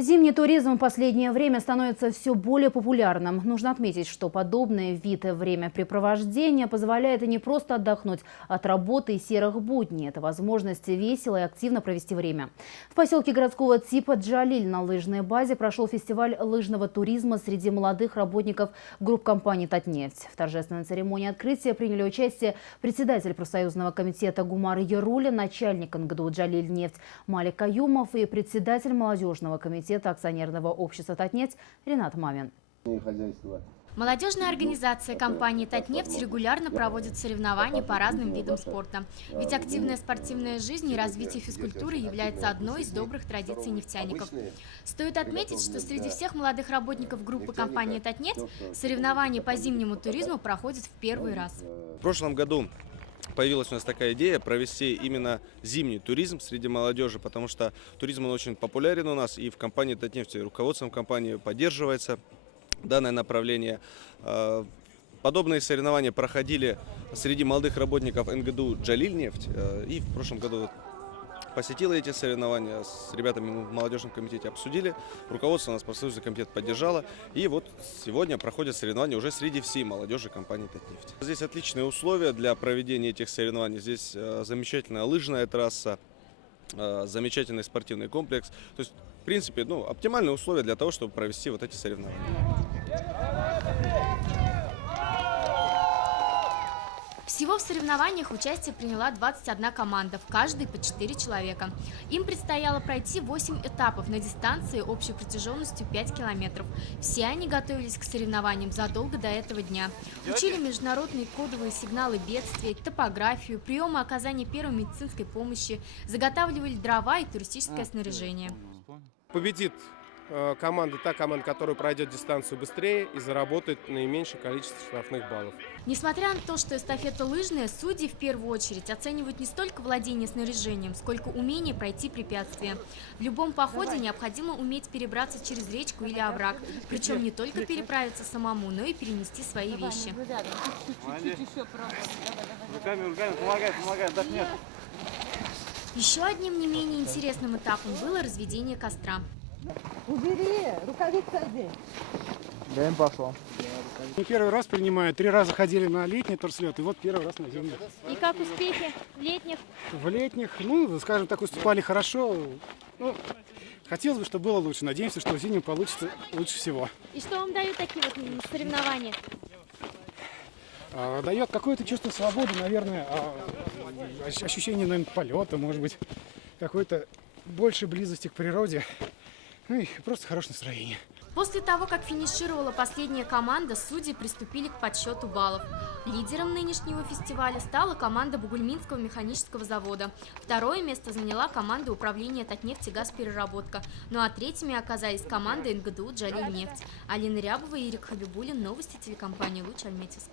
Зимний туризм в последнее время становится все более популярным. Нужно отметить, что подобное вид времяпрепровождения позволяет не просто отдохнуть от работы и серых будней. Это возможность весело и активно провести время. В поселке городского типа Джалиль на лыжной базе прошел фестиваль лыжного туризма среди молодых работников групп компании «Татнефть». В торжественной церемонии открытия приняли участие председатель профсоюзного комитета Гумар Яруля, начальник НГДУ «Джалиль нефть» Малик Каюмов и председатель молодежного комитета комитета акционерного общества «Татнефть» Ренат Мамин. Молодежная организация компании «Татнефть» регулярно проводит соревнования по разным видам спорта. Ведь активная спортивная жизнь и развитие физкультуры является одной из добрых традиций нефтяников. Стоит отметить, что среди всех молодых работников группы компании «Татнефть» соревнования по зимнему туризму проходят в первый раз. В прошлом году появилась у нас такая идея провести именно зимний туризм среди молодежи, потому что туризм он очень популярен у нас, и в компании Татнефти, руководством компании поддерживается данное направление. А, подобные соревнования проходили среди молодых работников НГДУ «Джалиль нефть», э, и в прошлом году посетила эти соревнования, с ребятами в молодежном комитете обсудили, руководство нас профсоюзный комитет поддержало, и вот сегодня проходят соревнования уже среди всей молодежи компании «Татнефть». Здесь отличные условия для проведения этих соревнований, здесь э, замечательная лыжная трасса, э, замечательный спортивный комплекс, то есть в принципе ну, оптимальные условия для того, чтобы провести вот эти соревнования. Всего в соревнованиях участие приняла 21 команда, в каждой по 4 человека. Им предстояло пройти 8 этапов на дистанции общей протяженностью 5 километров. Все они готовились к соревнованиям задолго до этого дня. Учили международные кодовые сигналы бедствия, топографию, приемы оказания первой медицинской помощи, заготавливали дрова и туристическое снаряжение. Победит команда, та команда, которая пройдет дистанцию быстрее и заработает наименьшее количество штрафных баллов. Несмотря на то, что эстафета лыжная, судьи в первую очередь оценивают не столько владение снаряжением, сколько умение пройти препятствия. В любом походе необходимо уметь перебраться через речку или овраг, причем не только переправиться самому, но и перенести свои вещи. Руками, руками, помогай, помогай, отдохнет. Еще одним не менее интересным этапом было разведение костра. Убери, рукавицы одень. Даем пошло. Не первый раз принимаю. Три раза ходили на летний торслет, и вот первый раз на зимний. И как успехи в летних? В летних, ну, скажем так, выступали хорошо. Ну, хотелось бы, чтобы было лучше. Надеемся, что в зимнем получится лучше всего. И что вам дают такие вот соревнования? А, дает какое-то чувство свободы, наверное, а, ощущение, наверное, полета, может быть, какой-то больше близости к природе. Ну и просто хорошее настроение. После того, как финишировала последняя команда, судьи приступили к подсчету баллов. Лидером нынешнего фестиваля стала команда Бугульминского механического завода. Второе место заняла команда управления Татнефть и газпереработка. Ну а третьими оказались команды НГДУ «Джалиль нефть». Алина Рябова и Ирик Хабибулин. Новости телекомпании «Луч Альметьевск».